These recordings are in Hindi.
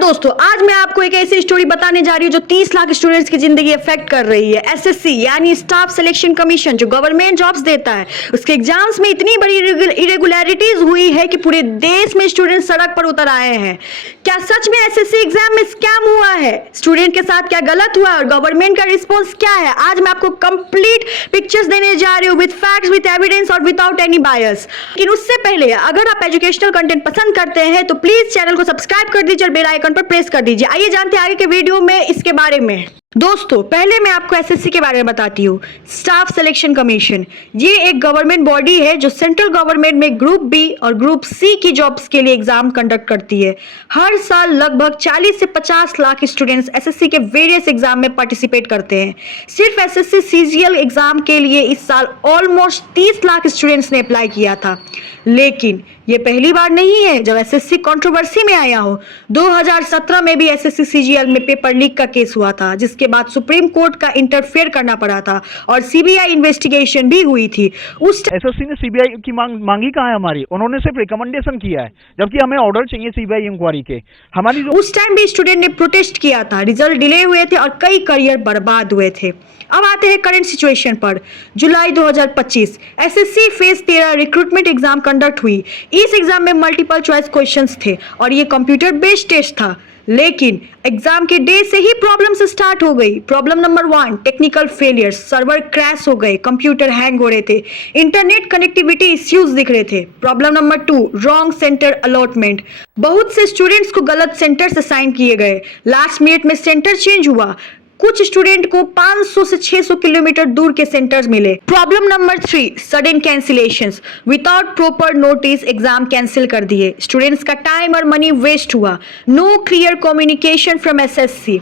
दोस्तों, आज मैं आपको एक ऐसी स्टोरी बताने जा रही हूँ जो 30 लाख स्टूडेंट्स की जिंदगी अफेक्ट कर रही है। एसएससी यानी स्टाफ सिलेक्शन कमीशन जो गवर्नमेंट जॉब्स देता है, उसके एग्जाम्स में इतनी बड़ी इरेगुलरिटीज हुई है कि पूरे देश में स्टूडेंट सड़क पर उतर आए हैं। क्या सच में एसएससी एग्जाम में स्कैम हुआ है? स्टूडेंट के साथ क्या गलत हुआ और गवर्नमेंट का रिस्पॉन्स क्या है? आज मैं आपको कंप्लीट पिक्चर्स देने जा रही हूँ विद फैक्ट्स, विद एविडेंस और विदाउट एनी बायस। लेकिन उससे पहले अगर आप एजुकेशनल कंटेंट पसंद करते हैं तो प्लीज चैनल को सब्सक्राइब कर दीजिए और बेल आइकन पर प्रेस कर दीजिए। आइए जानते हैं आगे के वीडियो में इसके बारे में। दोस्तों, पहले मैं आपको एसएससी के बारे में बताती हूँ। स्टाफ सिलेक्शन कमीशन ये एक गवर्नमेंट बॉडी है जो सेंट्रल गवर्नमेंट में ग्रुप बी और ग्रुप सी की जॉब्स के लिए एग्जाम कंडक्ट करती है। हर साल लगभग 40 से 50 लाख स्टूडेंट्स एसएससी के वेरियस एग्जाम में पार्टिसिपेट करते हैं। सिर्फ एसएससी सीजीएल एग्जाम के लिए इस साल ऑलमोस्ट 30 लाख स्टूडेंट्स ने अप्लाई किया था। लेकिन ये पहली बार नहीं है जब एसएससी कंट्रोवर्सी में आया हो। 2017 में भी एसएससी सीजीएल में पेपर लीक का केस हुआ था, जिसके बाद सुप्रीम कोर्ट का इंटरफेयर करना पड़ा था और सीबीआई इन्वेस्टिगेशन भी हुई थी। उस एसएससी ने सीबीआई की मांगी कहाँ है हमारी? उन्होंने सिर्फ रिकमेंडेशन किया है, जबकि हमें ऑर्डर चाहिए सीबीआई इंक्वायरी के। हमारी उस टाइम भी स्टूडेंट ने प्रोटेस्ट किया था, रिजल्ट डिले हुए थे और कई करियर बर्बाद हुए थे। अब आते हैं करंट सिचुएशन पर। जुलाई 2025 SSC phase 13 recruitment exam conduct हुई। इस एग्जाम में मल्टीपल चॉइस क्वेश्चंस थे और ये कंप्यूटर बेस्ड टेस्ट था। लेकिन एग्जाम के डे से ही प्रॉब्लम्स स्टार्ट हो गई। Problem number 1, technical failures, server crash हो गए, कंप्यूटर हैंग हो रहे थे, इंटरनेट कनेक्टिविटी इश्यूज दिख रहे थे। Problem number 2, wrong centre allotment, बहुत से स्टूडेंट्स को गलत सेंटर्स असाइन किए गए। लास्ट मिनट में सेंटर चेंज हुआ, कुछ स्टूडेंट को 500 से 600 किलोमीटर दूर के सेंटर्स मिले। Problem number 3, sudden cancellations, without proper notice exam cancel कर दिए। स्टूडेंट्स का टाइम और मनी वेस्ट हुआ। No clear communication from SSC.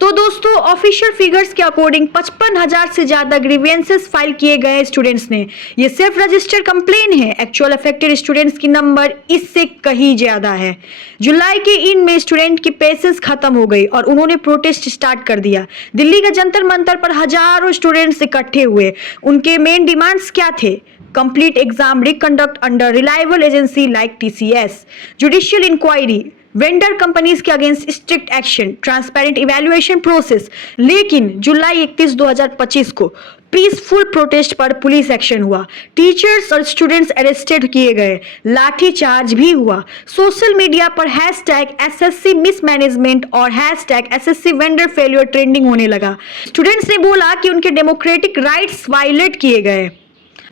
तो दोस्तों, ऑफिशियल फिगर्स के अकॉर्डिंग 55,000 से ज्यादा ग्रीवेंसेस फाइल किए गए स्टूडेंट्स ने। ये सिर्फ रजिस्टर्ड कंप्लेन है, एक्चुअल अफेक्टेड स्टूडेंट्स की नंबर इससे कहीं ज्यादा है। जुलाई के इन में स्टूडेंट की पेशेंस खत्म हो गई और उन्होंने प्रोटेस्ट स्टार्ट कर दिया। दिल्ली के जंतर मंतर पर हजारों स्टूडेंट्स इकट्ठे हुए। उनके मेन डिमांड्स क्या थे? Complete exam reconduct under reliable agency like TCS, judicial inquiry, vendor companies के against strict action, transparent evaluation process. लेकिन जुलाई 31, 2025 को पीसफुल प्रोटेस्ट पर पुलिस एक्शन हुआ। टीचर्स और स्टूडेंट्स अरेस्टेड किए गए, लाठी चार्ज भी हुआ। सोशल मीडिया पर #SSC मिसमैनेजमेंट और #SSC वेंडर फेलियर ट्रेंडिंग होने लगा। स्टूडेंट्स ने बोला कि उनके डेमोक्रेटिक राइट्स वायलेट किए गए।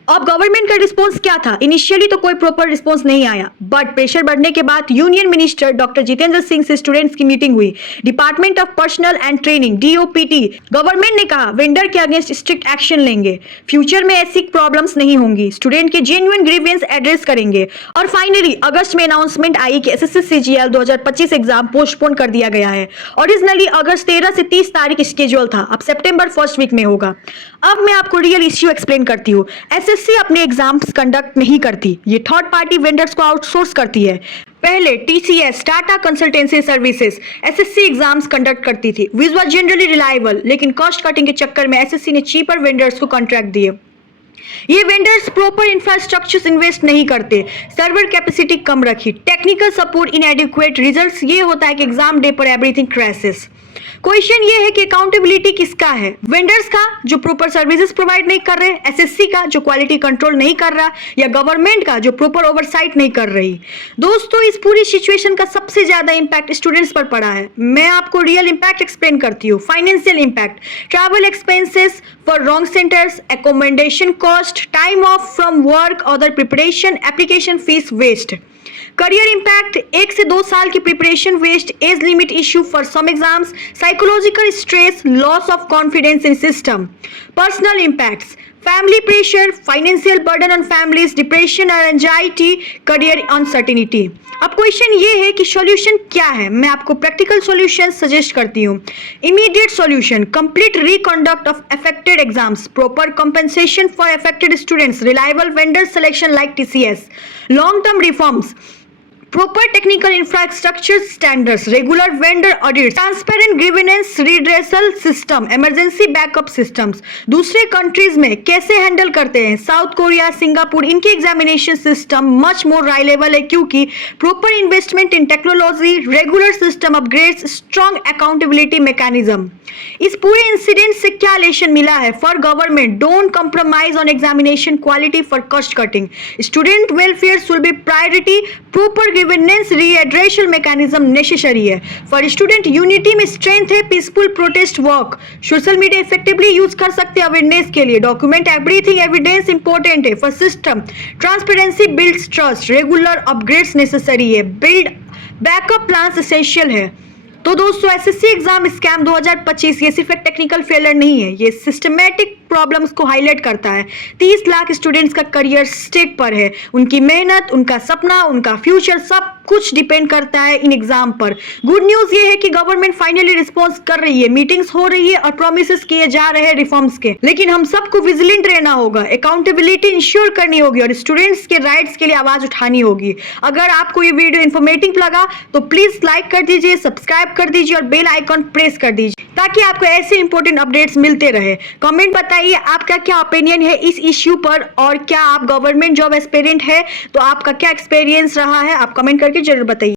अब गवर्नमेंट का रिस्पॉन्स क्या था? इनिशियली तो कोई प्रॉपर रिस्पॉन्स नहीं आया, बट प्रेशर बढ़ने के बाद union minister doctor Jitendra Singh से स्टूडेंट्स की मीटिंग हुई। Department of personal and training DOPT government ने कहा वेंडर के अगेंस्ट स्ट्रिक्ट एक्शन लेंगे, फ्यूचर में ऐसी प्रॉब्लम्स नहीं होंगी, स्टूडेंट के जेन्युइन ग्रीवेंस एड्रेस करेंगे। और फाइनली अगस्त में अनाउंसमेंट आई कि एसएससी सीजीएल 2025 एग्जाम पोस्टपोन कर दिया गया है। ओरिजिनली अगस्त 13 से 30 तारीख स्केड्यूल था, अब सितंबर फर्स्ट वीक में होगा। अब मैं आपको रियल इश्यू एक्सप्लेन करती हूँ। एसएससी अपने एग्जाम्स कंडक्ट नहीं करती, ये थर्ड पार्टी वेंडर्स को आउटसोर्स करती है। पहले TCS Tata consultancy services SSC exams conduct करती थी, विच वाज जनरली रिलायबल। लेकिन कॉस्ट कटिंग के चक्कर में एसएससी ने चीपर वेंडर्स को कॉन्ट्रैक्ट दिए। ये वेंडर्स प्रॉपर इंफ्रास्ट्रक्चर इन्वेस्ट नहीं करते, सर्वर कैपेसिटी कम रखी, टेक्निकल सपोर्ट इनएडिक्वेट। रिजल्ट्स ये होता है कि एग्जाम डे पर एवरीथिंग क्रैशेस। क्वेश्चन ये है कि अकाउंटेबिलिटी किसका है? वेंडर्स का जो प्रॉपर सर्विसेज प्रोवाइड नहीं कर रहे, एसएससी का जो क्वालिटी कंट्रोल नहीं कर रहा, या गवर्नमेंट का जो प्रॉपर ओवरसाइट नहीं कर रही? दोस्तों, इस पूरी सिचुएशन का सबसे ज्यादा इंपैक्ट स्टूडेंट्स पर पड़ा है। मैं आपको रियल इंपैक्ट एक्सप्लेन करती हूँ। Financial impact, travel expenses for wrong centres, accommodation cost, time off from work, other preparation, application fees waste. Career impact, 1 से 2 साल की preparation waste, age limit issue for some exams, psychological stress, loss of confidence in system. Personal impacts, family pressure, financial burden on families, depression और एंजाइटी, करियर अनसर्टेनिटी। अब क्वेश्चन ये है कि सॉल्यूशन क्या है? मैं आपको प्रैक्टिकल सॉल्यूशन सजेस्ट करती हूँ। Immediate solution, complete reconduct of affected exams, proper compensation for affected students, reliable vendor selection like TCS। Long term reforms, proper technical infrastructure standards, regular vendor audits, transparent grievance redressal system, emergency backup systems. दूसरे कंट्रीज में कैसे हैंडल करते हैं, साउथ कोरिया, सिंगापुर, इनके examination system much more reliable है क्योंकि proper investment in technology, regular system upgrades, strong accountability mechanism. इस पूरे इंसिडेंट से क्या लेसन मिला है? For government, don't compromise on examination quality for cost cutting. Student welfare should be priority. Proper grievance redressal mechanism necessary है. फॉर स्टूडेंट यूनिटी में स्ट्रेंथ है. Peaceful protest work. Social media effectively use कर सकते हैं अवेयरनेस के लिए. डॉक्यूमेंट एवरीथिंग, एविडेंस इंपॉर्टेंट है. For system transparency builds trust. Regular upgrades necessary है. बिल्ड बैकअप प्लान्स एसेंशियल है. तो दोस्तों, एसएससी एग्जाम स्कैम 2025 ये सिर्फ एक टेक्निकल फेलियर नहीं है, ये सिस्टमैटिक प्रॉब्लम्स को हाईलाइट करता है. 30 लाख स्टूडेंट्स का करियर स्टेक पर है. उनकी मेहनत, उनका सपना, उनका फ्यूचर सब कुछ डिपेंड करता है इन एग्जाम पर. गुड न्यूज ये है कि गवर्नमेंट फाइनली रिस्पॉन्स कर रही है, मीटिंग्स हो रही है और प्रोमिसेस किए जा रहे हैं रिफॉर्म्स के. लेकिन हम सबको विजिलेंट रहना होगा, अकाउंटेबिलिटी इंश्योर करनी होगी और स्टूडेंट्स के राइट्स के लिए आवाज उठानी होगी. अगर आपको ये वीडियो इन्फॉर्मेटिव लगा तो प्लीज लाइक कर दीजिए, सब्सक्राइब कर दीजिए और बेल आइकॉन प्रेस कर दीजिए ताकि आपको ऐसे इंपॉर्टेंट अपडेट्स मिलते रहे. कमेंट बताइए आपका क्या ओपिनियन है इस इश्यू पर और क्या आप गवर्नमेंट जॉब एस्पिरेंट है तो आपका क्या एक्सपीरियंस रहा है, आप कमेंट करके जरूर बताइए.